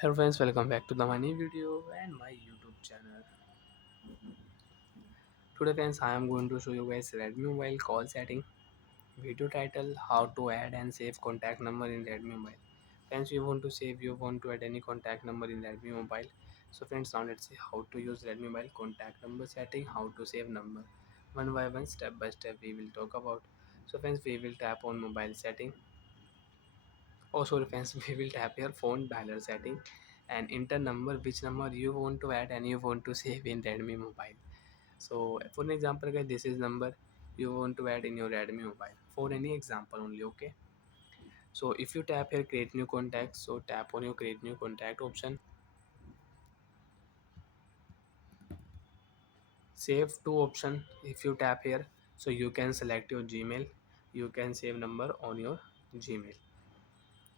Hello friends, welcome back to the my new video and my YouTube channel. Today friends, I am going to show you guys Redmi mobile call setting. Video title: How to add and save contact number in Redmi mobile. Friends, you want to add any contact number in Redmi mobile. So friends, now let's see how to use Redmi mobile contact number setting. How to save number. One by one, step by step, we will talk about. So friends, we will tap on mobile setting. Also friends, we will tap your phone dialer setting and enter number which number you want to add and you want to save in Redmi mobile. So for an example guys, this is number you want to add in your Redmi mobile for any example only. Okay, so if you tap here create new contact, so tap on your create new contact option. Save to option, if you tap here, so you can select your Gmail, you can save number on your Gmail.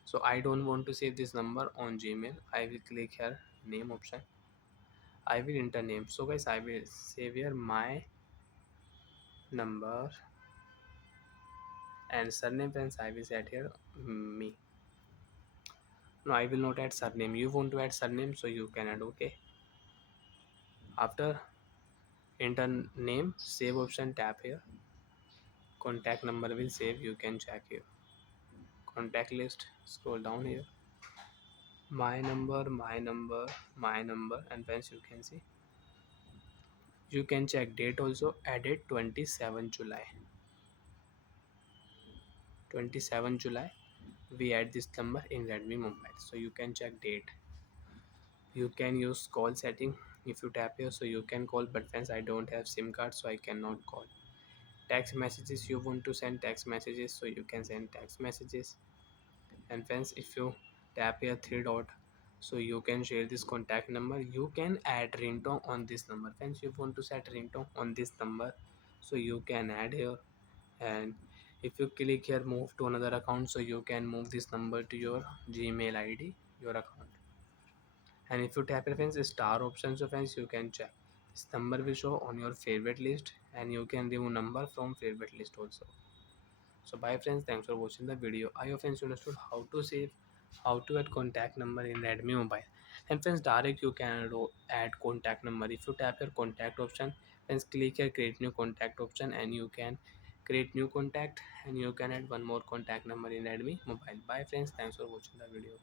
So I don't want to save this number on Gmail. I will click here name option. I will enter name. So guys, I will save here my number and surname. Friends, I will set here me. No, I will not add surname. You want to add surname, so you can add. Okay. After enter name, save option, tap here. Contact number will save. You can check here. Contact list. Scroll down here. My number, my number, my number, and friends, you can see. You can check date also. Added 27 July. 27 July. We add this number in Redmi mobile, so you can check date. You can use call setting. If you tap here, so you can call, but friends, I don't have SIM card, so I cannot call. Text messages, you want to send text messages, so you can send text messages. And friends, if you tap here three dot, so you can share this contact number. You can add ringtone on this number. Friends, you want to set ringtone on this number, so you can add here. And if you click here move to another account, so you can move this number to your Gmail ID, your account. And if you tap reference star option, so friends, you can check this number will show on your favorite list and you can remove number from favorite list also. So bye friends, thanks for watching the video. I hope friends you understood how to save, how to add contact number in Redmi mobile. And friends, direct you can add contact number. If you tap your contact option, friends, click here create new contact option and you can create new contact and you can add one more contact number in Redmi mobile. Bye friends, thanks for watching the video.